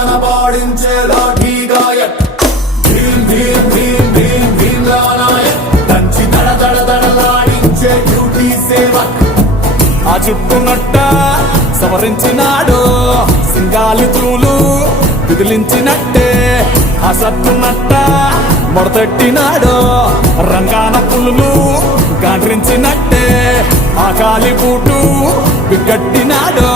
దడదన పాడించే లాఠీ గాయక్ భీమ్ భీమ్ భీమ్ భీమ్ భీమ్ నాయక్ దంచి దడదడదడలాడించే డ్యూటీ సేవక్ ఆ చుట్టునట్ట సవరించినాడు సింగాలి తూలు విదిలించినట్టే ఆ సత్తునట్ట మొడతెట్టినాడు రంగాన పులులు గాండ్రించినట్టే ఆ కాలి బూటు బిగ్గట్టినాడు